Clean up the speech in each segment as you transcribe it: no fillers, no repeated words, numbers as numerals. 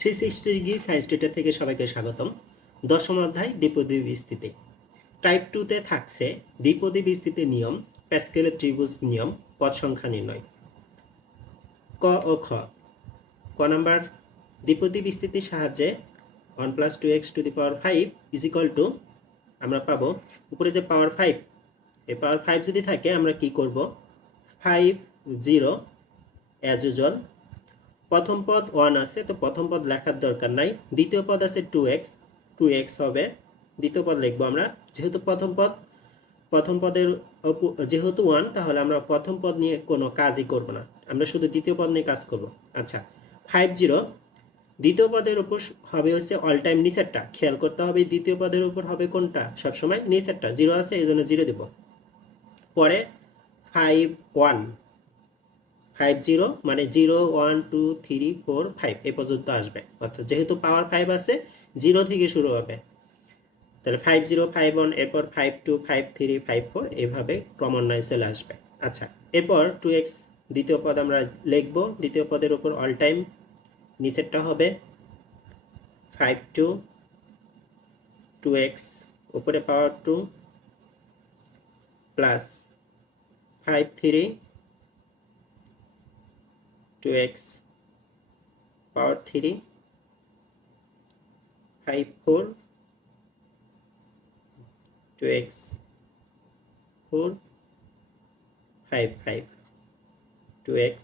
360 degree science tutor থেকে সবাইকে স্বাগতম। দশম অধ্যায় দ্বিপদী বিস্তৃতি টাইপ 2 তে থাকছে দ্বিপদী বিস্তৃতির নিয়ম, প্যাসকেলের ত্রিভুজ নিয়ম, পদ সংখ্যা নির্ণয়। ক ও খ। ক নাম্বার, দ্বিপদী বিস্তৃতির সাহায্যে 1 + 2x two the power 5 is equal to, আমরা পাবো উপরে যে পাওয়ার 5, এই পাওয়ার 5 যদি থাকে আমরা কি করব, 5 0 অ্যাজ ইউজুয়াল। প্রথম পদ 1 আছে, তো প্রথম পদ লেখার দরকার নাই। দ্বিতীয় পদ আছে 2x হবে, দ্বিতীয় পদ লিখবো আমরা। যেহেতু প্রথম পদের যেহেতু 1, তাহলে আমরা প্রথম পদ নিয়ে কোনো কাজই করব না, আমরা শুধু দ্বিতীয় পদ নিয়ে কাজ করব। আচ্ছা, 5 0 দ্বিতীয় পদের উপর হবে হচ্ছে অল টাইম নিচেরটা, খেয়াল করতে হবে দ্বিতীয় পদের উপর হবে কোনটা, সবসময় নিচেরটা। 0 আছে এই জন্য 0 দেব। পরে 5 1 5 0 মানে 0 1 2 3 4 5 এই পর্যন্ত আসবে, অর্থাৎ যেহেতু পাওয়ার 5 আছে 0 থেকে শুরু হবে, তাহলে 5 0 5 1, এরপর 5 2 5 3 5 4 এইভাবে ক্রমান্বয়ে চলে আসবে। আচ্ছা, এরপর 2x দ্বিতীয় পদ আমরা লিখব, দ্বিতীয় পদের উপর অল টাইম নিচেরটা হবে 5 2 2x উপরে পাওয়ার 2 প্লাস 5 3 2x পাওয়ার 3 5 4 2x 4 5 5 2x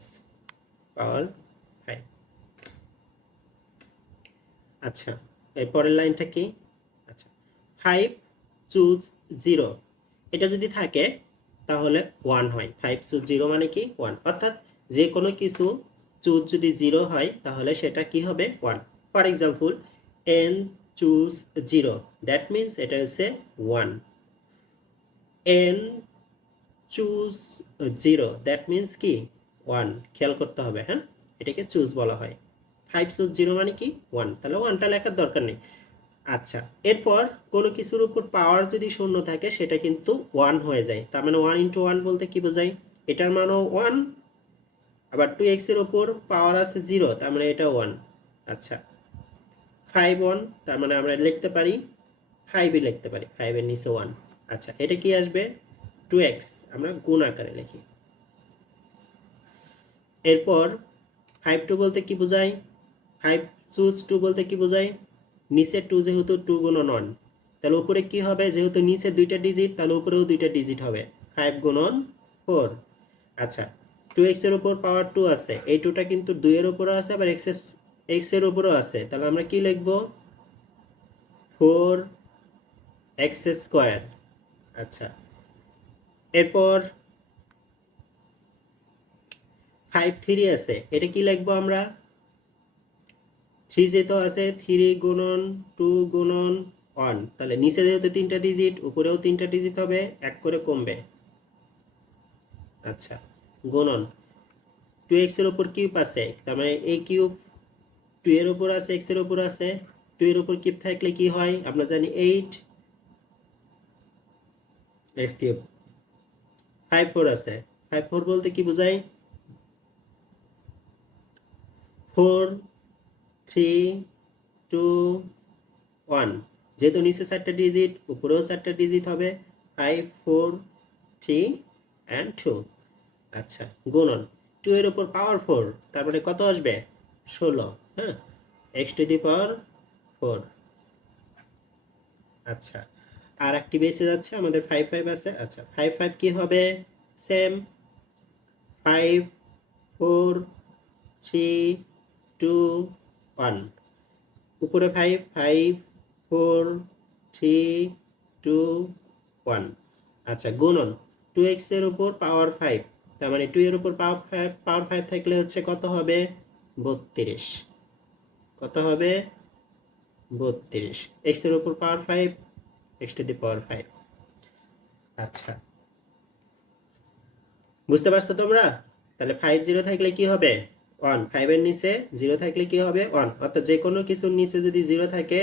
পাওয়ার 5। আচ্ছা, এরপরের লাইনটা কি? আচ্ছা, 5 চুজ 0 এটা যদি থাকে তাহলে 1 হয়। 5 চুজ 0 মানে কি 1, অর্থাৎ যে কোনো কিছু চুজ যদি 0 হয় তাহলে সেটা কি হবে 1। For example n choose 0, that means এটা হচ্ছে 1। n চুজ 0 দ্যাট মিন্স কি 1, খেয়াল করতে হবে। হ্যাঁ, এটাকে চুজ বলা হয়। 5 চুজ 0 মানে কি 1, তাহলে 1টা লেখার দরকার নেই। আচ্ছা, এরপর কোনো কিছুর উপর পাওয়ার যদি শূন্য থাকে সেটা কিন্তু 1 হয়ে যায়, তার মানে 1 × 1 বলতে কি বোঝায়, এটার মানও 1। আবার 2x এর উপর পাওয়ার আছে 0, তার মানে এটা 1। আচ্ছা, 5 1, তার মানে আমরা লিখতে পারি 5ই লিখতে পারি, 5 এর নিচে 1। আচ্ছা, এটা কি আসবে 2x, আমরা গুণ আকারে লিখি। এরপর 5 2 বলতে কি বোঝায়, 5 চুজ 2 বলতে কি বোঝায়, নিচে 2 যেহেতু 2 গুণন 1, তাহলে উপরে কি হবে, যেহেতু নিচে দুইটা ডিজিট তাহলে উপরেও দুইটা ডিজিট হবে, 5 গুণন 4। আচ্ছা, 2x এর উপর পাওয়ার 2 আছে, এই 2টা কিন্তু 2 এর উপরও আছে, আবার x এর উপরও আছে, তাহলে আমরা কি লিখব 4x²। আচ্ছা, এরপর 5 3 আছে, এটা কি লিখবো আমরা, 3 যেহেতু আছে 3 গুণন 2 গুণন 1, তাহলে নিচে যেহেতু 3টা ডিজিট উপরেও 3টা ডিজিট হবে, এক করে কমবে। আচ্ছা, গুণন 2x এর উপর কিউব আছে, তার মানে এই কিউব 2 এর উপর আছে, x এর উপর আছে, 2 এর উপর কিউব থাকলে কি হয় আমরা জানি 8x³। 5 4 আছে, 5 4 বলতে কি বোঝায়, 4 3 2 1, যেহেতু নিচে 4টা ডিজিট উপরেও 4টা ডিজিট হবে, 5 4 3 and 2। আচ্ছা, গুণন 2 এর উপর পাওয়ার 4, তার মানে কত আসবে 16। হ্যাঁ, x⁴। আচ্ছা, আর একটি বেঁচে যাচ্ছে, আমাদের 5 5 আছে। আচ্ছা, 5 5 কি হবে, সেম 5 4 3 2 1, উপরে 5 5 4 3 2 1। আচ্ছা, গুণন 2x এর উপর পাওয়ার 5, তার মানে 2 এর উপর পাওয়ার 5 থাকলে হচ্ছে কত হবে 32। কত হবে 32, x এর উপর পাওয়ার 5, x⁵। আচ্ছা, বুঝতে পারছো তোমরা? তাহলে 5 0 থাকলে কি হবে 1, 5 এর নিচে 0 থাকলে কি হবে 1, অর্থাৎ যে কোনো কিছুর নিচে যদি 0 থাকে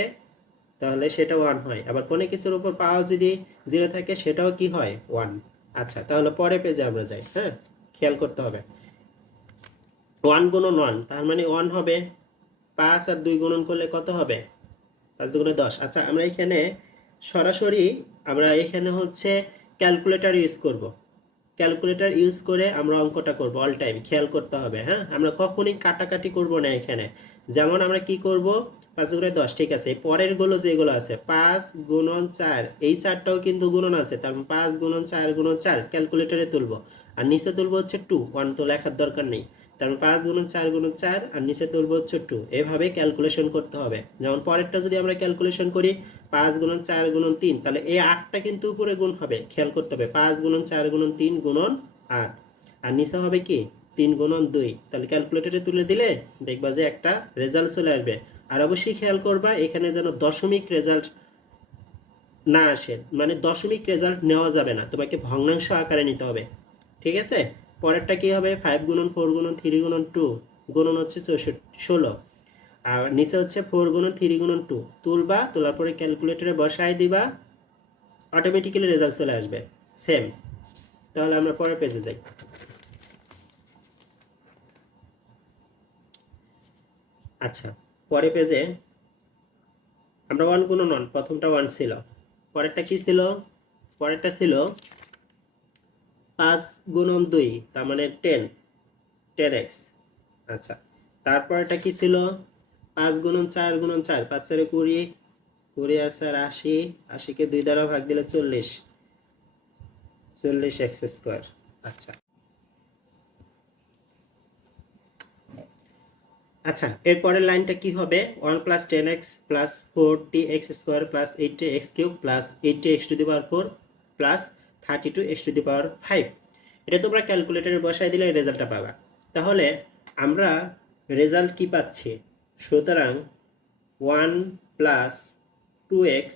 তাহলে সেটা 1 হয়, আবার কোনো কিছুর উপর পাওয়ার যদি 0 থাকে সেটাও কি হয় 1। আচ্ছা, তাহলে পরে পেজে আমরা যাই। হ্যাঁ, খেয়াল করতে হবে 1 গুণন 1, তার মানে 1 হবে, 5 আর 2 গুণন করলে কত হবে? 5 দুগুণে 10। আচ্ছা, আমরা এখানে সরাসরি আমরা এখানে হচ্ছে ক্যালকুলেটর ইউজ করব। ক্যালকুলেটর ইউজ করে আমরা অঙ্কটা করব অল টাইম, খেয়াল করতে হবে। হ্যাঁ, আমরা কখনোই কাটাকাটি করব না এখানে। যেমন আমরা কি করব, 5 গুণে 10, ঠিক আছে, এই পরের গুলো যেগুলো আছে 5 গুণন 4, এই 4টাও কিন্তু গুণন আছে, তার 5 গুণন 4 গুণন 4 ক্যালকুলেটরে তুলবো, আর নিচে তুলবো হচ্ছে 2, 1 তো লেখার দরকার নেই। তারপর 5 গুণন 4 গুণন 4 আর নিচে তুলবো হচ্ছে 2, এভাবে ক্যালকুলেশন করতে হবে। যেমন পরেরটা যদি আমরা ক্যালকুলেশন করি 5 গুণন 4 গুণন 3, তাহলে এই 8টা কিন্তু উপরে গুণ হবে, খেয়াল করতে হবে। 5 গুণন 4 গুণন 3 গুণন 8, আর নিচে হবে কি 3 গুণন 2, তাহলে ক্যালকুলেটরে তুলে দিলে দেখবা যে একটা রেজাল্ট চলে আসবে। আর অবশ্যই খেয়াল করবা এখানে যেন দশমিক রেজাল্ট না আসে, মানে দশমিক রেজাল্ট নেওয়া যাবে না, তোমাকে ভগ্নাংশ আকারে নিতে হবে, ঠিক আছে। পরেরটা কি হবে, 5 গুণন 4 গুণন 3 গুণন 2 গুণন হচ্ছে 16, আর নিচে হচ্ছে 4 গুণন 3 গুণন 2, তুলবা, তোলার পরে ক্যালকুলেটরে বসায় দিবা, অটোমেটিক্যালি রেজাল্ট চলে আসবে সেম। তাহলে আমরা পরের পেজে যাই। আচ্ছা, পরের পেজে আমরা 1 গুণন 1, প্রথমটা 1 ছিল, পরেরটা কি ছিল, পরেরটা ছিল 5 গুণন 2, তার মানে 10, 10x। আচ্ছা, তারপরটা কি ছিল, 5 গুণন 4 গুণন 4, 5 4 20, 20 আর 4 80, 80 কে 2 দ্বারা ভাগ দিলে 40, 40x স্কয়ার। আচ্ছা আচ্ছা, এরপরের লাইনটা কি হবে, 1 plus 10x plus 40x square plus 80x cube plus 80x to the power 4 plus 32x to the power 5। এটা তোমরা ক্যালকুলেটরে বসায় দিলে রেজাল্টটা পাবা। তাহলে আমরা রেজাল্ট কি পাচ্ছি, সুতরাং 1 প্লাস 2x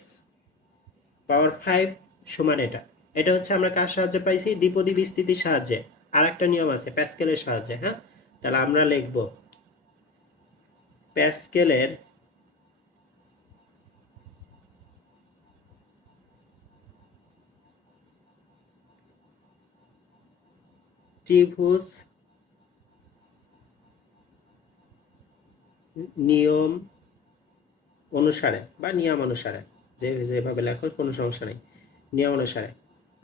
পাওয়ার 5 সমান এটা। এটা হচ্ছে আমরা কার সাহায্যে পাইছি, দ্বিপদী বিস্তৃতির সাহায্যে। আর একটা নিয়ম আছে প্যাসকেলের সাহায্যে। হ্যাঁ, তাহলে আমরা লিখব প্যাসকেলের ত্রিভুজ নিয়ম অনুসারে বা নিয়ম অনুসারে, যেভাবে লেখো কোনো সমস্যা নেই, নিয়ম অনুসারে।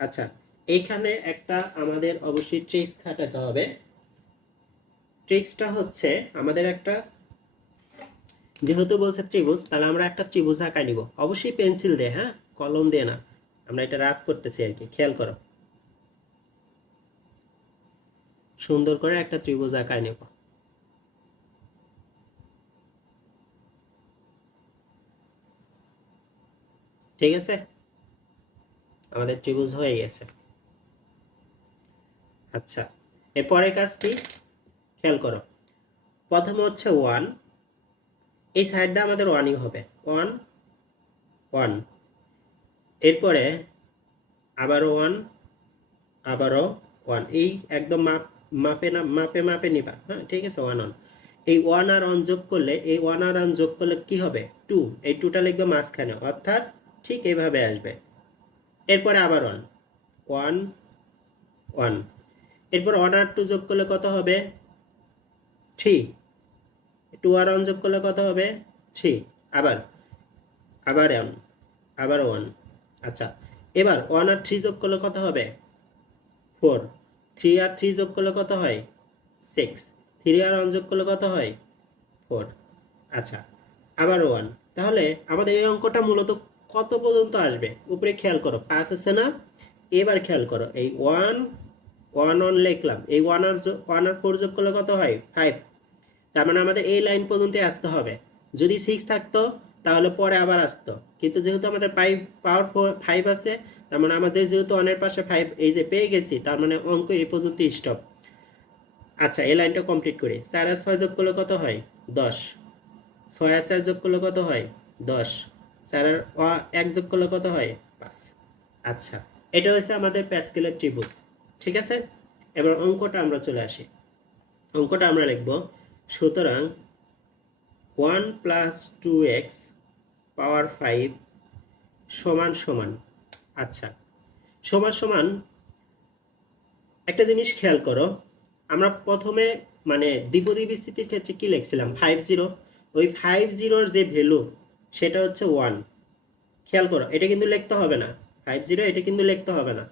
আচ্ছা, এইখানে একটা আমাদের অবশ্যই ট্রিক্স খাটাতে হবে। ট্রিক্সটা হচ্ছে আমাদের একটা, যেহেতু বলছে ত্রিভুজ, তাহলে আমরা একটা ত্রিভুজ আঁকাই নিব, অবশ্যই পেন্সিল দিয়ে, হ্যাঁ, কলম দিয়ে না। আমরা এটা রাফ করতেছি আর কি, খেয়াল করো, সুন্দর করে একটা ত্রিভুজ আঁকাই নেব। ঠিক আছে, আমাদের ত্রিভুজ হয়ে গেছে। আচ্ছা, এরপরের কাজ কি, খেয়াল করো, প্রথমে হচ্ছে 1, এই সাইডটা আমাদের 1ই হবে, 1 1, এরপরে আবারও 1, আবারও 1, এই একদম মাপে না, মাপে নিবা। হ্যাঁ, ঠিক আছে, 1 1, এই 1 আর 1 যোগ করলে, এই 1 আর 1 যোগ করলে কি হবে, 2, এই 2টা লিখবে মাঝখানে, অর্থাৎ ঠিক এইভাবে আসবে। এরপরে আবার 1 1 1, এরপর 1 আর 2 যোগ করলে কত হবে, 3, 2 আর 1 যোগ করলে কত হবে, 3, আবার আবার 1, আবার 1। আচ্ছা, এবার 1 আর 3 যোগ করলে কত হবে, 4, 3 আর 3 যোগ করলে কত হয়, 6, 3 আর 1 যোগ করলে কত হয়, 4। আচ্ছা, আবার 1। তাহলে আমাদের এই অঙ্কটা মূলত কত পর্যন্ত আসবে, উপরে খেয়াল করো 5 আছে না। এবার খেয়াল করো, এই 1 1 1 লিখলাম, এই 1 আর 4 যোগ করলে কত হয়, 5। তার মানে আমাদের এই লাইন পর্যন্ত আসতে হবে। যদি 6 থাকতো তাহলে পরে আবার আসতো, কিন্তু যেহেতু আমাদের পাওয়ার 5 আছে, তার মানে আমাদের যেহেতু 1 এর পাশে 5 এই যে পেয়ে গেছি, তার মানে অঙ্ক এই পর্যন্ত স্টপ। আচ্ছা, এই লাইনটা কমপ্লিট করি, 4 আর 6 যোগ করলে কত হয়, 10, 6 আর 4 যোগ করলে কত হয়, 10, 4 আর 1 যোগ করলে কত হয়, 5। আচ্ছা, এটা হচ্ছে আমাদের প্যাসকেলের ত্রিভুজ। ঠিক আছে, এবার অঙ্কটা আমরা চলে আসি। অঙ্কটা আমরা লিখব, সুতরাং 1 প্লাস 2x পাওয়ার 5 সমান সমান। আচ্ছা, সমান সমান, একটা জিনিস খেয়াল করো, আমরা প্রথমে মানে দ্বিপদী বিস্তৃতির ক্ষেত্রে কি লিখছিলাম, 5 0, ওই 50 যে ভ্যালু সেটা হচ্ছে 1। খেয়াল করো, এটা কিন্তু লিখতে হবে না, 50 এটা কিন্তু লিখতে হবে না।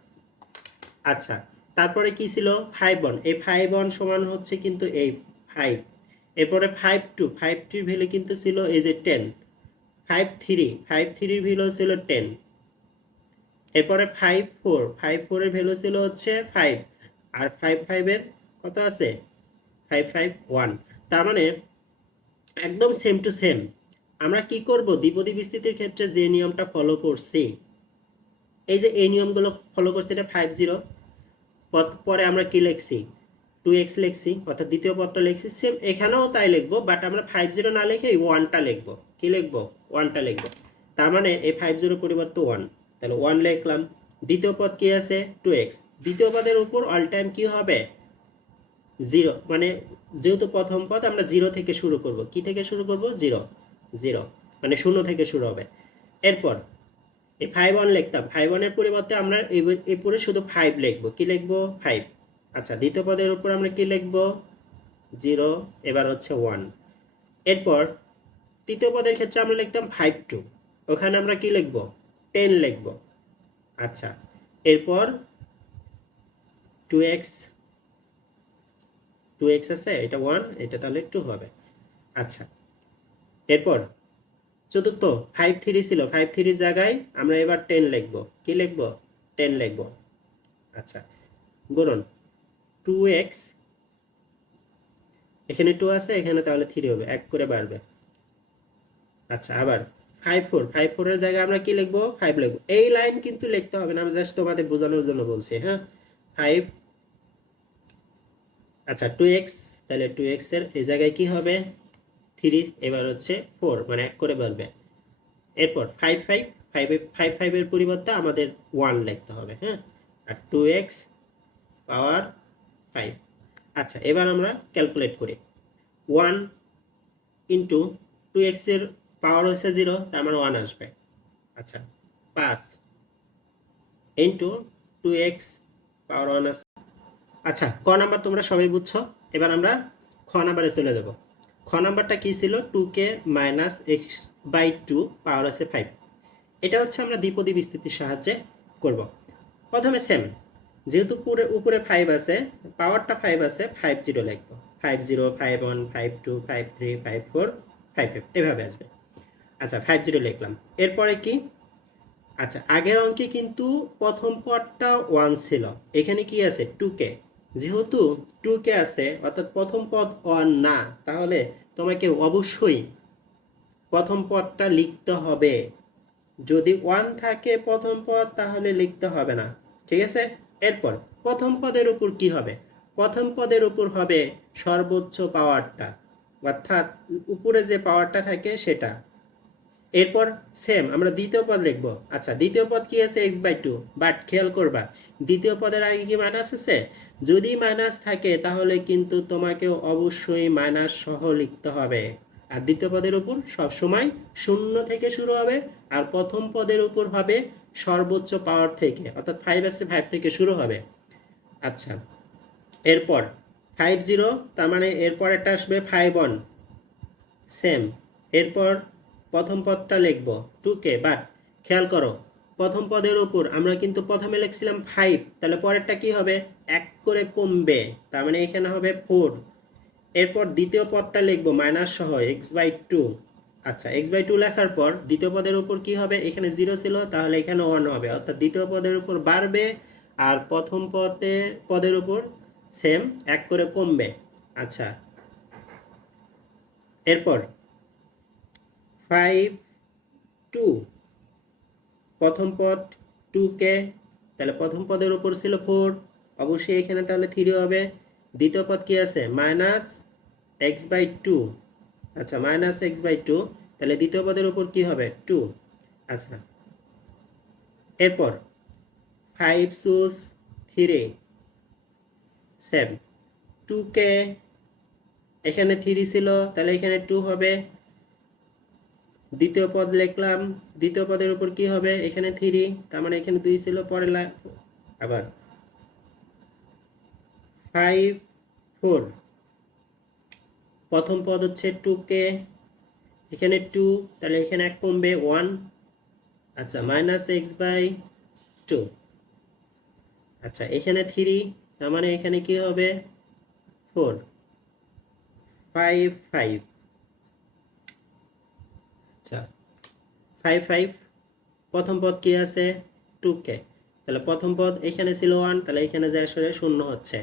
আচ্ছা, তারপরে কি ছিল 51, এই 51 সমান হচ্ছে কিন্তু এই 5। এরপরে 52, 52 ভ্যালু কিন্তু ছিল এই যে 10। 53, 53 ভ্যালু ছিল 10। এরপরে 54, 54 এর ভ্যালু ছিল হচ্ছে 5। আর 55 এর কত আছে 551। তার মানে একদম সেম টু সেম। আমরা কি করব, দ্বিপদী বিস্তৃতির ক্ষেত্রে যে নিয়মটা ফলো করছি, এই যে এই নিয়মগুলো ফলো করছি, এটা 50, পরে আমরা কি লিখছি 2x লিখছি, অর্থাৎ দ্বিতীয় পদটা লিখছি, সেম এখানেও তাই লিখবো, বাট আমরা 50 না লিখে এই 1টা লিখবো। কি লিখবো 1টা লিখবো। তার মানে এই 50 পরিবর্তে 1, তাহলে 1 লিখলাম। দ্বিতীয় পদ কি আছে 2x, দ্বিতীয় পদের উপর অল টাইম কি হবে 0, মানে যেহেতু প্রথম পদ আমরা 0 থেকে শুরু করব। কি থেকে শুরু করব 0, 0 মানে 0 থেকে শুরু হবে। এরপর এই 51 লিখতাম, 51 এর পরিবর্তে আমরা এই পরে শুধু 5 লিখবো। কি লিখবো 5। আচ্ছা, দ্বিতীয় পদের উপর আমরা কি লিখবো 0, এবার হচ্ছে 1। এরপর তৃতীয় পদের ক্ষেত্রে আমরা লিখতাম 52, ওখানে আমরা কি লিখবো 10 লিখবো। আচ্ছা, এরপর 2x, 2x আছে, এটা 1, এটা তাহলে 2 হবে। আচ্ছা, এরপর চতুর্থ 53 ছিল, 53 জায়গায় আমরা এবার 10 লিখবো। কি লিখবো 10 লিখবো। আচ্ছা, গুণন 2x, এখানে 2 আছে, এখানে তাহলে 3 হবে, 1 করে বাড়বে। আচ্ছা, আবার 54, 54 এর জায়গায় আমরা কি লিখবো 5 লিখবো। এই লাইন কিন্তু লিখতে হবে না, আমি জাস্ট তোমাদের বোঝানোর জন্য বলছি। হ্যাঁ, 5, আচ্ছা 2x, তাহলে 2x এর এই জায়গায় কি হবে 3, এবার হচ্ছে 4, মানে 1 করে বাড়বে। এরপর 55, 55 এর পরিবর্তে আমাদের 1 লিখতে হবে। হ্যাঁ, আর 2x পাওয়ার 5। আচ্ছা, এবার আমরা ক্যালকুলেট করি। 1 ইন্টু 2x এর পাওয়ার হচ্ছে 0, তার মানে 1 আসবে। আচ্ছা, 5 ইন্টু 2x পাওয়ার 1 আছে। আচ্ছা, ক নাম্বার তোমরা সবাই বুঝছো। এবার আমরা খ নাম্বারে চলে যাব। খ নাম্বারটা কি ছিল 2k মাইনাস এক্স বাই 2 পাওয়ার আছে 5। এটা হচ্ছে আমরা দ্বিপদী বিস্তৃতির সাহায্যে করব। প্রথমে সেম, যেহেতু উপরে 5 আছে, পাওয়ারটা 5 আছে, 50 লিখবো। 50, 51, 52, 53, 54, 55 এভাবে আসবে। আচ্ছা, 50 লিখলাম। এরপরে কি, আচ্ছা আগের অঙ্কে কিন্তু প্রথম পদটা 1 ছিল, এখানে কি আছে 2k। যেহেতু 2k আছে, অর্থাৎ প্রথম পদ 1 না, তাহলে তোমাকে অবশ্যই প্রথম পদটা লিখতে হবে। যদি 1 থাকে প্রথম পদ, তাহলে লিখতে হবে না। ঠিক আছে। এরপর প্রথম পদের উপর কি হবে, প্রথম পদের উপর হবে সর্বোচ্চ পাওয়ারটা, অর্থাৎ উপরে যে পাওয়ারটা থাকে সেটা। এরপর সেম আমরা দ্বিতীয় পদ লিখব। আচ্ছা, দ্বিতীয় পদ কি আছে x/2, বাট খেয়াল করবা দ্বিতীয় পদের আগে কি মাইনাস আছে, যদি মাইনাস থাকে তাহলে কিন্তু তোমাকে অবশ্যই মাইনাস সহ লিখতে হবে। আর দ্বিতীয় পদের উপর সব সময় 0 থেকে শুরু হবে, আর প্রথম পদের উপর হবে সর্বোচ্চ পাওয়ার থেকে, অর্থাৎ 5 আছে, 5 থেকে শুরু হবে। আচ্ছা, এরপর 50, তার মানে এরপর একটা আসবে 51, সেম। এরপর প্রথম পদটা লিখব 2k, বাট খেয়াল করো প্রথম পদের উপর আমরা কিন্তু প্রথমে লিখছিলাম 5, তাহলে পরেরটা কি হবে 1 করে কমবে, তার মানে এখানে হবে 4। এরপর দ্বিতীয় পদটা লিখব মাইনাস সহ x/2। আচ্ছা, x/2 লেখার পর দ্বিতীয় পদের উপর কি হবে, এখানে 0 ছিল, তাহলে এখানে 1 হবে, অর্থাৎ দ্বিতীয় পদের উপর বাড়বে, আর প্রথম পদের উপর সেম 1 করে কমবে। আচ্ছা, এরপর 5, 2, প্রথম পদ 2k, তাহলে প্রথম পদের উপর ছিল 4, অবশ্যই এখানে তাহলে 3 হবে। দ্বিতীয় পদ কি আছে মাইনাস x/2, আচ্ছা মাইনাস x/2, তাহলে দ্বিতীয় পদের উপর কি হবে 2। আচ্ছা, এরপর 5 choose 3, সেম 2k, এখানে 3 ছিল, তাহলে এখানে 2 হবে। দ্বিতীয় পদ লিখলাম, দ্বিতীয় পদের উপর কি হবে এখানে 3, তার মানে এখানে 2 ছিল, পরে আবার 5, 4, প্রথম পদ হচ্ছে 2k, এখানে 2, তাহলে এখানে 1 কমবে 1। আচ্ছা, মাইনাস এক্স বাই 2। আচ্ছা, এখানে 3, তার মানে এখানে কি হবে 4, 5 5। আচ্ছা, 5 5। প্রথম পদ কি আছে 2k, তাহলে প্রথম পদ এখানে ছিল 1, তাহলে এখানে যে আসলে 0 হচ্ছে।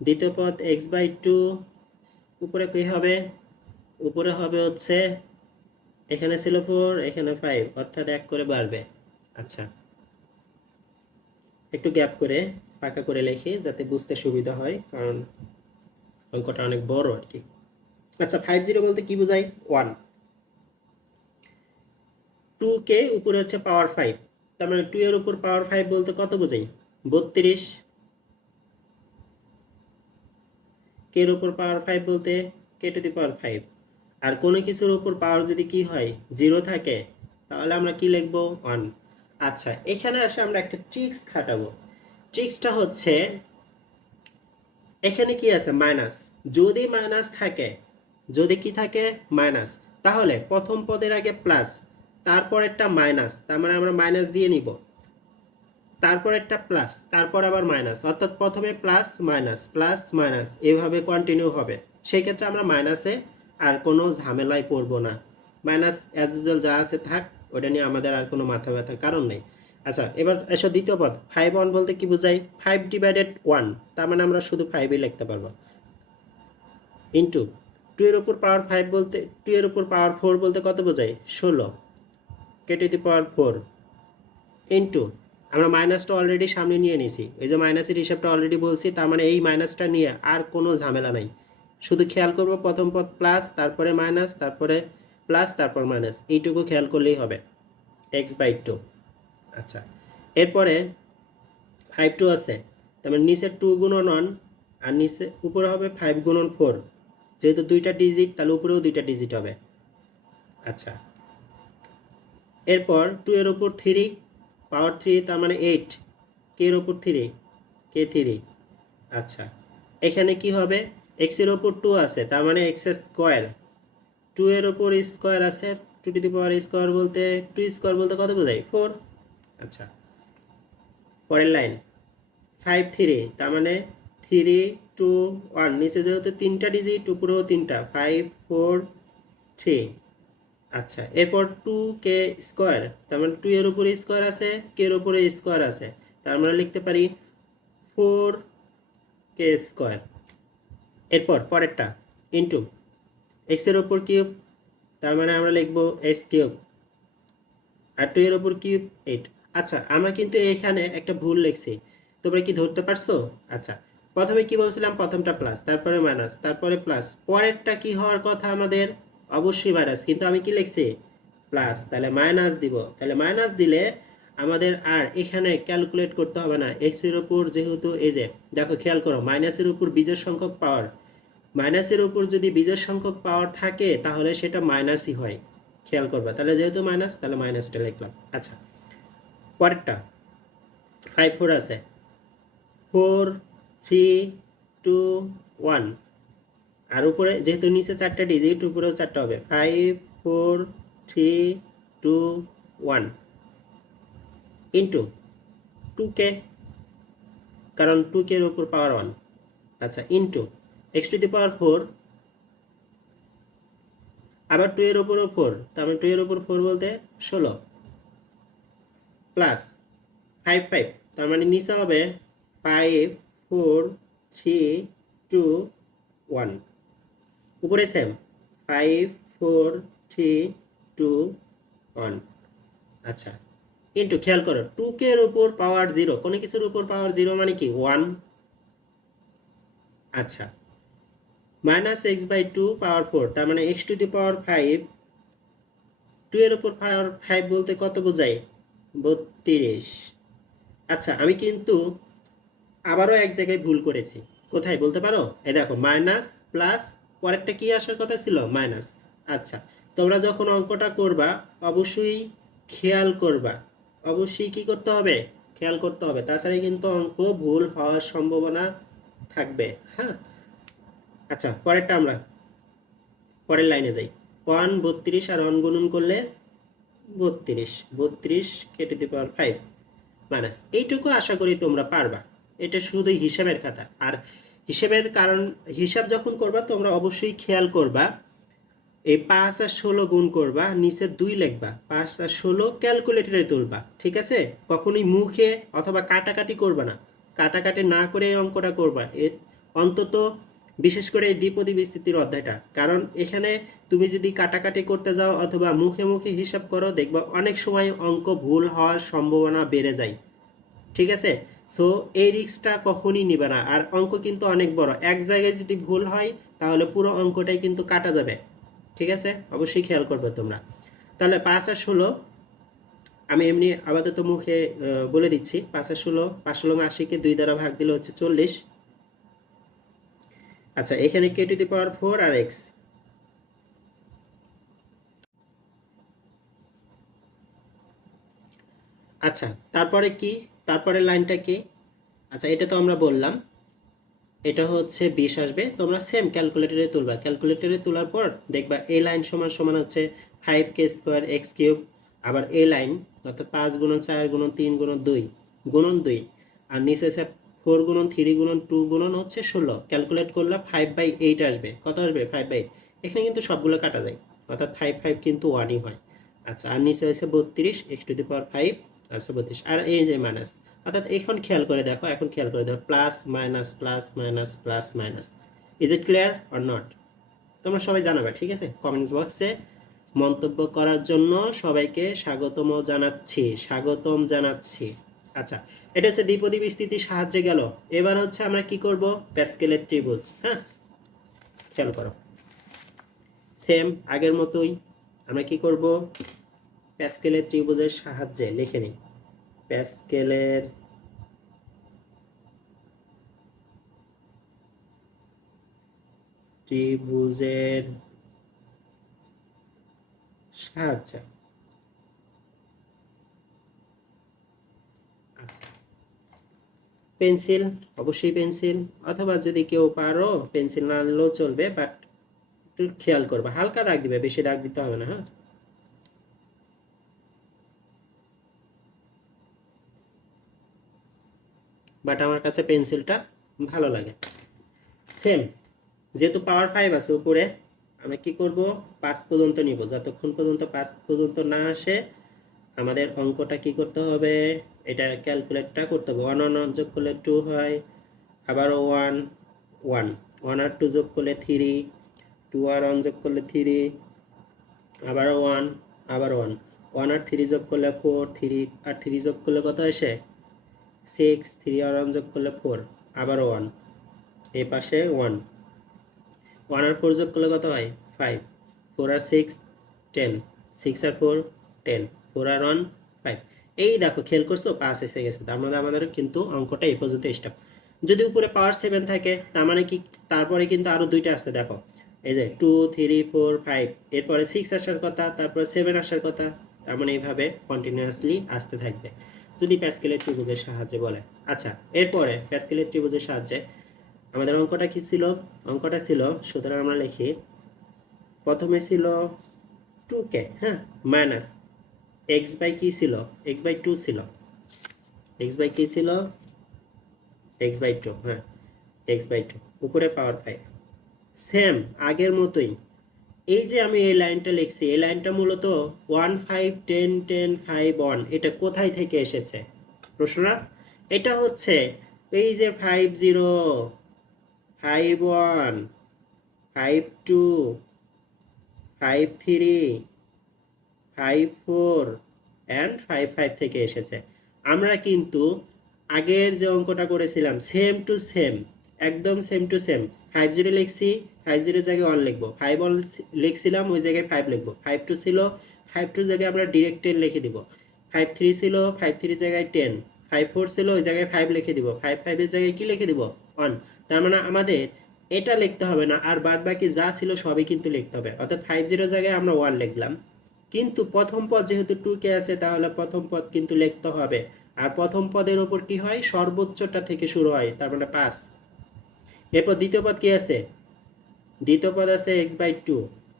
দ্বিতীয় পদ x বাই 2, উপরে কি হবে, উপরে হবে হচ্ছে এখানে ছিল 4, এখানে 5, অর্থাৎ 1 করে বাড়বে। আচ্ছা, একটু গ্যাপ করে ফাঁকা করে লিখি যাতে বুঝতে সুবিধা হয়, কারণ অঙ্কটা অনেক বড় আর কি। আচ্ছা, 50 বলতে কি বোঝায় 1, 2k উপরে হচ্ছে পাওয়ার 5, তার মানে 2 এর উপর পাওয়ার 5 বলতে কত বোঝাই 32, k এর উপর পাওয়ার 5 বলতে k টু দি পাওয়ার 5। আর কোনো কিছুর উপর পাওয়ার যদি কি হয় 0 থাকে, তাহলে আমরা কি লিখবো 1। আচ্ছা, এখানে আসে আমরা একটা ট্রিক্স খাটাবো। ট্রিক্সটা হচ্ছে এখানে কি আছে মাইনাস, যদি মাইনাস থাকে, যদি কি থাকে মাইনাস, তাহলে প্রথম পদের আগে প্লাস, তারপর একটা মাইনাস, তার মানে আমরা মাইনাস দিয়ে নিব, তারপর একটা প্লাস, তারপর আবার মাইনাস, অর্থাৎ প্রথমে প্লাস মাইনাস এভাবে কন্টিনিউ হবে। সেই ক্ষেত্রে আমরা মাইনাসে আর কোনো ঝামেলায় পড়বো না, মাইনাস অ্যাজ ইউজুয়াল যা আছে থাক, ওটা নিয়ে আমাদের আর কোনো মাথা ব্যথার কারণ নেই। আচ্ছা, এবার এসো দ্বিতীয় পদ 5 1 বলতে কি বোঝায় 5 ডিভাইডেড 1, তার মানে আমরা শুধু 5ই লিখতে পারবো, ইন্টু 2 এর উপর পাওয়ার 5 বলতে 2 এর উপর পাওয়ার 4 বলতে কত বোঝায় 16, কে টু দি পাওয়ার 4, ইন্টু আমরা মাইনাসটা অলরেডি সামনে নিয়ে নিছি, এই যে মাইনাসের হিসাবটা অলরেডি বলছি, তার মানে এই মাইনাসটা নিয়ে আর কোনো ঝামেলা নাই। শুধু খেয়াল করব প্রথম পদ প্লাস, তারপরে মাইনাস, তারপরে প্লাস, তারপর মাইনাস, এইটুকু খেয়াল করলেই হবে এক্স বাই 2। আচ্ছা, এরপরে 5 2 আছে, তার মানে নিচে 2 গুণন 1, আর নিচে উপরে হবে 5 গুণন 4, যেহেতু দুইটা ডিজিট তাহলে উপরেও দুইটা ডিজিট হবে। আচ্ছা, এরপর 2 এর উপর 3 পাওয়ার 3, তার মানে 8, কে এর উপর 3, কে 3। আচ্ছা, এখানে কি হবে x এর উপর 2 আছে, তার মানে x স্কয়ার, 2 এর উপর স্কয়ার আছে, 2 টু দি পাওয়ার স্কয়ার বলতে 2 স্কয়ার বলতে কত বোঝায় 4। আচ্ছা, পরের লাইন 5 3, তার মানে 3 2 1, নিচে যেহেতু তিনটা ডিজিট উপরেও তিনটা, 5 4 3। আচ্ছা, এরপর 2k স্কয়ার, তার মানে 2 এর উপরে স্কয়ার আছে, k এর উপরে স্কয়ার আছে, তার মানে লিখতে পারি 4k স্কয়ার। এরপর পরেরটা ইন্টু x এর উপর কিউব, তার মানে আমরা লিখবো x কিউব, আর 2 এর উপর কিউব 8। আচ্ছা, আমরা কিন্তু এখানে একটা ভুল লিখছি, তোমরা কি ধরতে পারছো? আচ্ছা, প্রথমে কি বলছিলাম, প্রথমটা প্লাস, তারপরে মাইনাস, তারপরে প্লাস, পরেরটা কি হওয়ার কথা আমাদের অবশ্যই মাইনাস, কিন্তু আমি কি লিখছি প্লাস, তাহলে মাইনাস দিব, তাহলে মাইনাস দিলে আমাদের আর এখানে ক্যালকুলেট করতে হবে না, x এর উপর যেহেতু এই যে দেখো খেয়াল করো মাইনাসের উপর বিজোড় সংখ্যক পাওয়ার, মাইনাসের উপর যদি বিজোড় সংখ্যক পাওয়ার থাকে তাহলে সেটা মাইনাসই হয়, খেয়াল করবা। তাহলে যেহেতু মাইনাস, তাহলে মাইনাসটা লিখলাম। আচ্ছা, পরেরটা 5 4 আছে, 4 3 2 1, আর উপরে যেহেতু নিচে 4টা ডিজিট উপরেও 4টা হবে, 5 4 3 2 1 ইন্টু 2k, কারণ 2k এর উপর পাওয়ার 1। আচ্ছা, into x to the power 4, আবার 2 এর উপরও 4, তার মানে 2 এর উপর 4 বলতে 16, প্লাস 5 5, তার মানে নিচে হবে 5 4 3 2 1, উপরে সেম 5 4 3 2 1। আচ্ছা, ইন্টু খেয়াল করো 2k এর উপর পাওয়ার 0, কোনো কিছুর উপর পাওয়ার 0 মানে কি 1। আচ্ছা, মাইনাস এক্স বাই 2 পাওয়ার 4, তার মানে x টু দি পাওয়ার 5, 2 এর উপর পাওয়ার 5 বলতে কত বোঝায় 32। আচ্ছা, আমি কিন্তু আবারও এক জায়গায় ভুল করেছি, কোথায় বলতে পারো? এই দেখো মাইনাস প্লাস, পরেরটা কি আসার কথা ছিল মাইনাস। আচ্ছা, তোমরা যখন অঙ্কটা করবা অবশ্যই খেয়াল করবা, অবশ্যই কি করতে হবে খেয়াল করতে হবে, তাছাড়া কিন্তু অঙ্ক ভুল হওয়ার সম্ভাবনা থাকবে। হ্যাঁ, আচ্ছা, পরেরটা আমরা পরের লাইনে যাই। ওয়ান 32 আর 1 গুণন করলে 32, 32 কেটে দি পাওয়ার 5 মাইনাস। এইটুকু আশা করি তোমরা পারবা। এটা শুধু হিসাবের খাতা। আর হিসাবের কারণ, হিসাব যখন করবা তোমরা অবশ্যই খেয়াল করবা এই 5 আর 16 গুণ করবা, নিচে 2 লিখবা, 5 আর 16 ক্যালকুলেটরে তুলবা, ঠিক আছে? কখনোই মুখে অথবা কাটাকাটি করবা না। কাটাকাটি না করে এই অঙ্কটা করবা, অন্তত বিশেষ করে এই দ্বিপদী বিস্তৃতির অধ্যায়টা। কারণ এখানে তুমি যদি কাটাকাটি করতে যাও অথবা মুখে মুখে হিসাব করো, দেখবা অনেক সময় অঙ্ক ভুল হওয়ার সম্ভাবনা বেড়ে যায়, ঠিক আছে? সো এই রিস্কটা কখনই নিবে না। আর অঙ্ক কিন্তু অনেক বড়, এক জায়গায় যদি ভুল হয় তাহলে পুরো অঙ্কটাই কিন্তু কাটা যাবে, ঠিক আছে? অবশ্যই খেয়াল করবে তোমরা। তাহলে 5 আর 16 আমি এমনি আপাতত মুখে বলে দিচ্ছি। 5 আর 16, 5 ষোলো 80-কে 2 দ্বারা ভাগ দিলে হচ্ছে 40। আচ্ছা, এখানে k টু দি পাওয়ার 4 আর x। আচ্ছা, তারপরে কি? তারপরে লাইনটা কি? আচ্ছা, এটা তো আমরা বললাম এটা হচ্ছে 20 আসবে। তোমরা সেম ক্যালকুলেটরে তুলবা। ক্যালকুলেটরে তোলার পর দেখবা এই লাইন সমান সমান হচ্ছে 5k² x³ আবার এই লাইন অর্থাৎ 5 গুণন 4 গুণন 3 গুণন 2 গুণন 2 আর নিচে আছে 4 গুণন 3 গুণন 2 গুণন হচ্ছে 16। ক্যালকুলেট করলে 5/8 আসবে। কত আসবে? 5/8। এখানে কিন্তু সবগুলো কাটা যায়, অর্থাৎ 5 কিন্তু 1ই হয়। আচ্ছা, আর নিচে আছে 32 x⁵ আচ্ছা 32 আর এই যে মাইনাস। অর্থাৎ এখন খেয়াল করে দেখো, plus minus plus minus plus minus. Is it clear or not? তোমরা সবাই জানাবে, ঠিক আছে? কমেন্ট বক্সে মন্তব্য করার জন্য সবাইকে স্বাগতম জানাচ্ছি। আচ্ছা, এটা হচ্ছে দ্বিপদী বিস্তৃতির সাহায্যে গেল। এবার হচ্ছে আমরা কি করব? প্যাসকেলের ত্রিভুজ। হ্যাঁ, খেয়াল করো, সেম আগের মতোই আমরা কি করব? প্যাসকেলের ত্রিভুজের সাহায্যে লিখে নিই। প্যাসকেলের ত্রিভুজের সাহায্যে। পেন্সিল, অবশ্যই পেন্সিল, অথবা যদি কেউ পারো পেন্সিল না নিলেও চলবে, বাট একটু খেয়াল করবে, হালকা দাগ দিবে, বেশি দাগ দিতে হবে না। হ্যাঁ, বাট আমার কাছে পেন্সিলটা ভালো লাগে। সেম, যেহেতু পাওয়ার 5 আছে উপরে, আমরা কি করব? 5 পর্যন্ত নিব। যতক্ষণ পর্যন্ত 5 পর্যন্ত না আসে আমাদের অঙ্কটা কি করতে হবে? এটা ক্যালকুলেটটা করতে হবে। 1 1 যোগ করলে 2 হয়, আবারও 1 1 1 আর 2 যোগ করলে 3, 2 আর 1 যোগ করলে 3, আবারও 1 আবার 1 1 আর 3 যোগ করলে 4, 3 আর 3 যোগ করলে কত আসে? 6, 3 আর 1 যোগ করলে 4, আবারও 1, এই পাশে 1 1 আর 4 যোগ করলে কত হয়? 5, 4 আর 6 10, 6 আর 4 10, 4 আর 1 5। এই দেখো, খেয়াল করছো, 5 এসে গেছে। তার মানে আমাদের কিন্তু অঙ্কটা এই পর্যন্ত স্টপ। যদি উপরে পাওয়ার 7 থাকে তার মানে কি? তারপরে কিন্তু আরো দুইটা আসতে দেখো, এই যে 2 3 4 5, এরপরে 6 আসার কথা, তারপরে 7 আসার কথা। তার মানে এইভাবে কন্টিনিউয়াসলি আসতে থাকবে যদি প্যাসকেলের ত্রিভুজের সাহায্যে বলে। আচ্ছা, এরপরে প্যাসকেলের ত্রিভুজের সাহায্যে আমাদের অঙ্কটা কি ছিল? অঙ্কটা ছিল, সুতরাং আমরা লিখি, প্রথমে ছিল 2k, হ্যাঁ, মাইনাস x বাই কি ছিল? x/2 ছিল। কি ছিল? x/2, হ্যাঁ, x/2 উপরে পাওয়ার 5। সেম আগের মতোই এই যে আমি এই লাইনটা লিখছি, এই লাইনটা মূলত 1 5 10 10 5 1, এটা কোথায় থেকে এসেছে প্রশ্নটা? এটা হচ্ছে এই যে 5 0 5 1 5 2 5 3 5 4 অ্যান্ড 5 5 থেকে এসেছে। আমরা কিন্তু আগের যে অঙ্কটা করেছিলাম সেম টু সেম, একদম সেম টু সেম 5 0 লিখছি, 5 0 জায়গায় 1 লিখবো, 5 1 লিখছিলাম ওই জায়গায় 5 লিখবো, 5 2 ছিল 5 2 জায়গায় আমরা ডিরেক্ট 10 লিখে দিব, 5 3 ছিল 5 3 জায়গায় 10, 5 4 ছিল ওই জায়গায় 5 লিখে দিব, 5 5 এর জায়গায় কি লিখে দিব? 1। তার মানে আমাদের এটা লিখতে হবে না, আর বাদ বাকি যা ছিল সবই কিন্তু লিখতে হবে। অর্থাৎ 5 0 জায়গায় আমরা 1 লিখলাম, কিন্তু প্রথম পদ যেহেতু 2k আছে তাহলে প্রথম পদ কিন্তু লিখতে হবে। আর প্রথম পদের উপর কি হয়? সর্বোচ্চটা থেকে শুরু হয়, তার মানে 5। এরপর দ্বিতীয় পদ কি আছে? দ্বিতীয় পদ আছে x/2,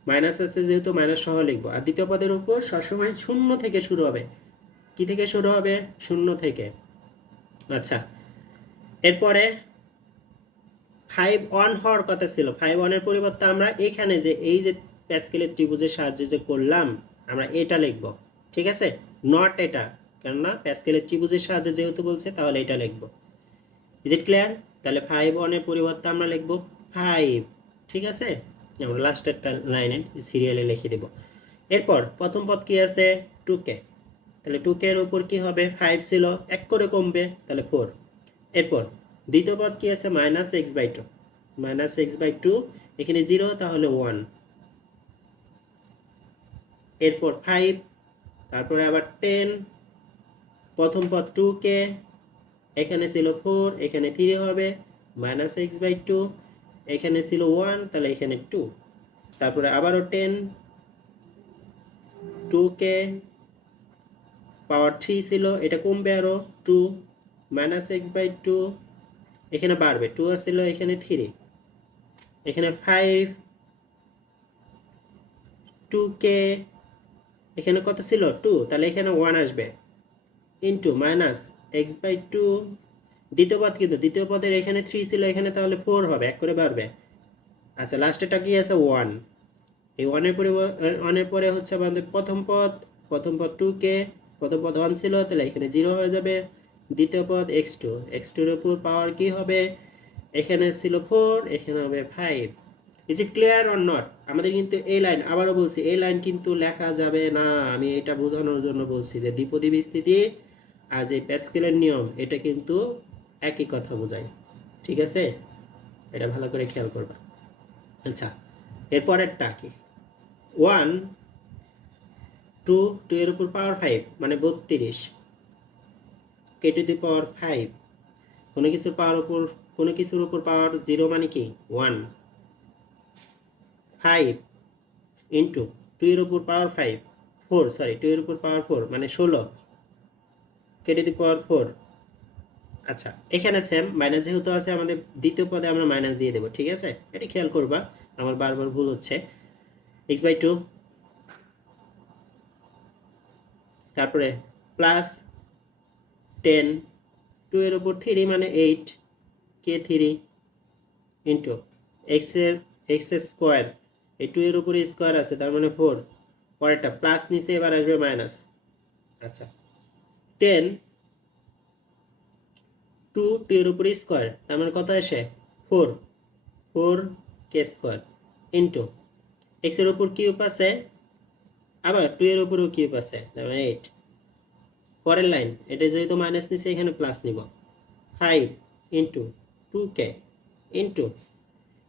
মাইনাস আছে যেহেতু মাইনাস সহ লিখবো। আর দ্বিতীয় পদের উপর সবসময় শূন্য থেকে শুরু হবে। কি থেকে শুরু হবে? শূন্য থেকে। আচ্ছা, এরপরে 5 1 হওয়ার কথা ছিল। 5 1 এর পরিবর্তে আমরা এখানে যে এই যে প্যাসকেলের ত্রিভুজের সাহায্যে যে করলাম, আমরা এটা লিখব। ঠিক আছে, নট এটা, কেননা প্যাসকেলের ত্রিভুজের সাহায্যে যেহেতু বলছে তাহলে এটা লিখব। Is it clear? তাহলে 5 1 এর পরিবর্তে আমরা লিখব 5। ঠিক আছে, আমরা লাস্টের লাইনে সিরিয়ালে লিখে দেব। এরপর প্রথম পদ কি আছে? 2k। তাহলে 2k এর উপর কি হবে? 5 ছিল, এক করে কমবে, তাহলে 4। এরপর দ্বিতীয় পদ কি আছে? -x/2। -x/2, এখানে 0 তাহলে 1। এরপর 5, তারপরে আবার 10, প্রথম পদ 2k, এখানে ছিল 4, এখানে 3 হবে, -x/2, এখানে ছিল 1, তাহলে এখানে 2। তারপরে আবারও 10, 2k পাওয়ার 3 ছিল, এটা কমবে আরো 2, -x/2, এখানে বাড়বে, 2 আসছিল, এখানে 3, এখানে 5, 2k, এখানে কত ছিল? 2, তাহলে এখানে 1 আসবে, ইন্টু -x/2। দ্বিতীয় পদ, কিন্তু দ্বিতীয় পদের এখানে 3 ছিল, এখানে তাহলে 4 হবে, এক করে বাড়বে। আচ্ছা, লাস্টেটা কি আছে? 1। এই 1 এর পরে হচ্ছে আমাদের প্রথম পদ 2k, প্রথম পদ 1 ছিল, তাহলে এখানে 0 হয়ে যাবে। দ্বিতীয় পদ x2, x2 এর উপর পাওয়ার কি হবে? এখানে ছিল 4, এখানে হবে 5। Is it clear or not? আমাদের কিন্তু এই লাইন, আবারও বলছি, এই লাইন কিন্তু লেখা যাবে না। আমি এটা বোঝানোর জন্য বলছি যে দ্বিপদী বিস্তৃতি আর যে প্যাসকেলের নিয়ম, এটা কিন্তু একই কথা বোঝায়। ঠিক আছে, এটা ভালো করে খেয়াল করবা। আচ্ছা, এরপরেরটা কি? 1 2 2 এর উপর পাওয়ার 5 মানে 32, কে টু দি পাওয়ার 5। কোনো কিছুর উপর পাওয়ার 0 মানে কি? 1। 5 ইন্টু 2 এর উপর পাওয়ার 5, 4, সরি, 2 এর উপর পাওয়ার 4 মানে 16, কে টু দি পাওয়ার 4। আচ্ছা, এখানে সেম মাইনাস যেহেতু আছে, আমাদের দ্বিতীয় পদে আমরা মাইনাস দিয়ে দেবো। ঠিক আছে, এটা খেয়াল করবা, আমার বারবার ভুল হচ্ছে। x/2, তারপরে প্লাস 10, 2 এর উপর 3 মানে 8, কে 3, ইন্টু x স্কোয়ার, এই 2 এর উপরে স্কোয়ার আছে, তার মানে 4, পরেরটা প্লাস, নিচে এবার আসবে মাইনাস। আচ্ছা, 10 2 এর উপরে স্কোয়ার, তার মানে কত আসে? 4 কে স্কোয়ার, ইন্টু এক্স এর উপর কিউব আছে, আবার 2 এর উপরেও কিউব আছে, তার মানে 8। পরের লাইন, এটা যেহেতু মাইনাস নিচে, এখানে প্লাস নিব। 5 ইন্টু 2k ইন্টু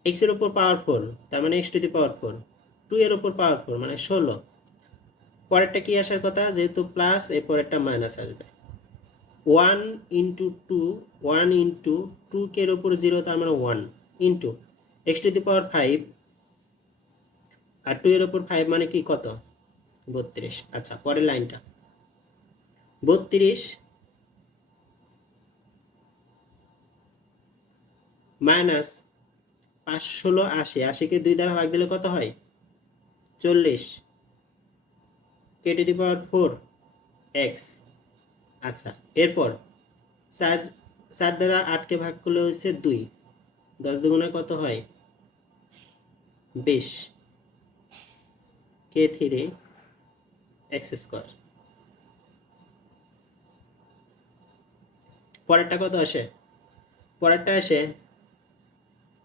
এক্স এর উপর পাওয়ার 4, তার মানে x টু দি পাওয়ার 4, 2 এর উপর পাওয়ার 4 মানে 16। পরেরটা কি আসার কথা? যেহেতু প্লাস, এই পরেরটা মাইনাস আসবে। 1 ইন্টু 2, 1 ইন্টু 2k এর উপর 0, তার মানে 1 into x to the power 5, আর 2 এর উপর 5 মানে কি? কত? 32। আচ্ছা, পরের লাইনটা 32 মাইনাস 5 16 80, 80কে 2 দ্বারা ভাগ দিলে কত হয়? 40, কে টু দি পাওয়ার 4 এক্স। আচ্ছা, এরপর 4 দ্বারা 8কে ভাগ করলে হচ্ছে 2, 10 দুগুণে কত হয়? 20, কে 3 এক্স স্কোয়ার। পরেরটা কত আসে? পরেরটা আসে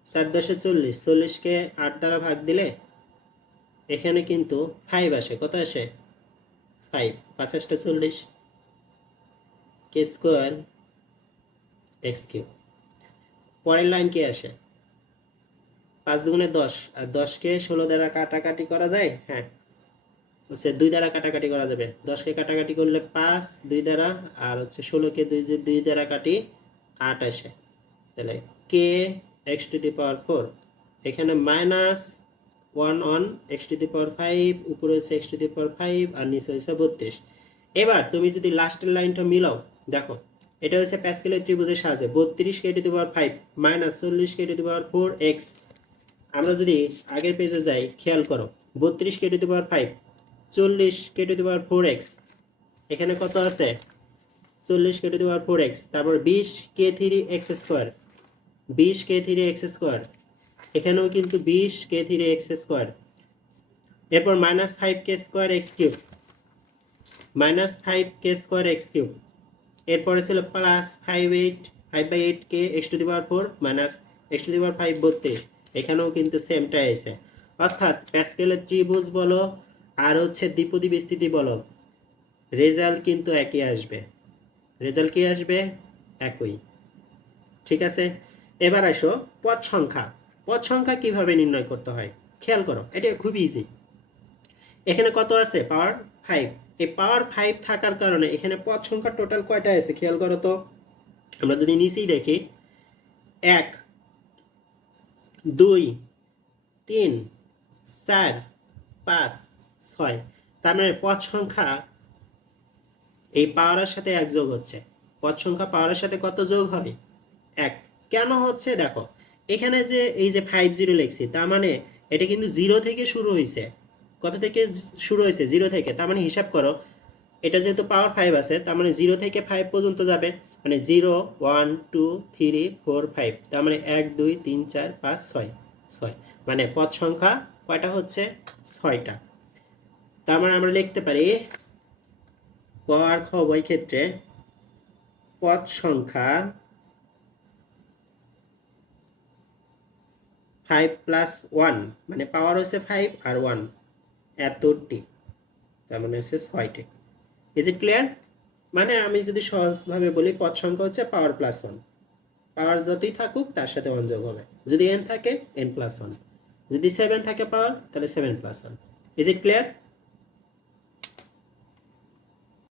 4 10 40, 40কে 8 দ্বারা ভাগ দিলে এখানে কিন্তু 5 আসে। কত আসে? 5, 5 8 40, কে স্কোয়ার এক্স কিউব। পরের লাইন কি আসে? 5 দুগুণে 10, আর 10কে 16 দ্বারা কাটাকাটি করা যায়? হ্যাঁ, হচ্ছে 2 দ্বারা কাটাকাটি করা যাবে। 10কে কাটাকাটি করলে 5 2 দ্বারা, আর হচ্ছে 16কে 2 দ্বারা কাটি 8 আসে। তাহলে কে এক্স টু দি পাওয়ার 4, এখানে minus 1 on x to the power 5, উপরে হচ্ছে এক্স টু দি পাওয়ার 5, আর নিচে হচ্ছে 32। এবার তুমি যদি লাস্টের লাইনটা মিলাও, দেখো এটা হচ্ছে প্যাসকেলের ত্রিভুজের সাহায্যে 32 কে টু দি পাওয়ার 5 মাইনাস 40 কে টু দি পাওয়ার 4 এক্স। আমরা যদি আগের পেজে যাই, খেয়াল করো, 32 কে টু দি পাওয়ার 5, 40 কে টু দি পাওয়ার 4x, এখানে কত আছে 40 কে টু দি পাওয়ার 4x, তারপর 20 কে 3x স্কয়ার, 20 কে 3x স্কয়ার, এখানেও কিন্তু 20 কে 3x স্কয়ার, এরপর মাইনাস 5 কে স্কয়ার x কিউব, মাইনাস 5 কে স্কয়ার x কিউব, এরপরে ছিল প্লাস 5/8 কে x to the power 4 minus x to the power 5 32, এখানেও কিন্তু সেমটাই আছে। অর্থাৎ প্যাসকেলের ত্রিভুজ বলো আর হচ্ছে দ্বিপদী বিস্তৃতি বলো, রেজাল্ট কিন্তু একই আসবে, রেজাল্ট কি আসবে একই। ঠিক আছে, এবার আসো পদ সংখ্যা। পদ সংখ্যা কিভাবে নির্ণয় করতে হয় খেয়াল করো, এটা খুব ইজি। এখানে কত আছে পাওয়ার 5, এই পাওয়ার 5 থাকার কারণে এখানে পদ সংখ্যা টোটাল কয়টা আছে খেয়াল করো তো। আমরা যদি নিচেই দেখি 1 2 3 4 5 6, তার মানে পদ সংখ্যা এই পাওয়ারের সাথে 1 যোগ হচ্ছে। পদ সংখ্যা পাওয়ারের সাথে কত যোগ হবে 1। কেন হচ্ছে দেখো, এখানে যে এই যে 50 লিখছি, তার মানে এটা কিন্তু 0 থেকে শুরু হয়েছে। কত থেকে শুরু হয়েছে 0 থেকে, তার মানে হিসাব করো এটা যেহেতু পাওয়ার 5 আছে, তার মানে 0 থেকে 5 পর্যন্ত যাবে, মানে 0 1 2 3 4 5, তার মানে 1 2 3 4 5 6 6, মানে পদ সংখ্যা কয়টা হচ্ছে 6টা। তার মানে আমরা লিখতে পারি ক আর খ উভয় ক্ষেত্রে পদ সংখ্যা 5 প্লাস 1, মানে পাওয়ার হচ্ছে 5 আর 1 এতটি, তার মানে হচ্ছে 6টি। Is it clear? মানে আমি যদি সহজভাবে বলি পদ সংখ্যা হচ্ছে পাওয়ার প্লাস 1, পাওয়ার যতই থাকুক তার সাথে 1 যোগ হবে। যদি n থাকে n প্লাস 1, যদি 7 থাকে পাওয়ার তাহলে 7 প্লাস 1। Is it clear?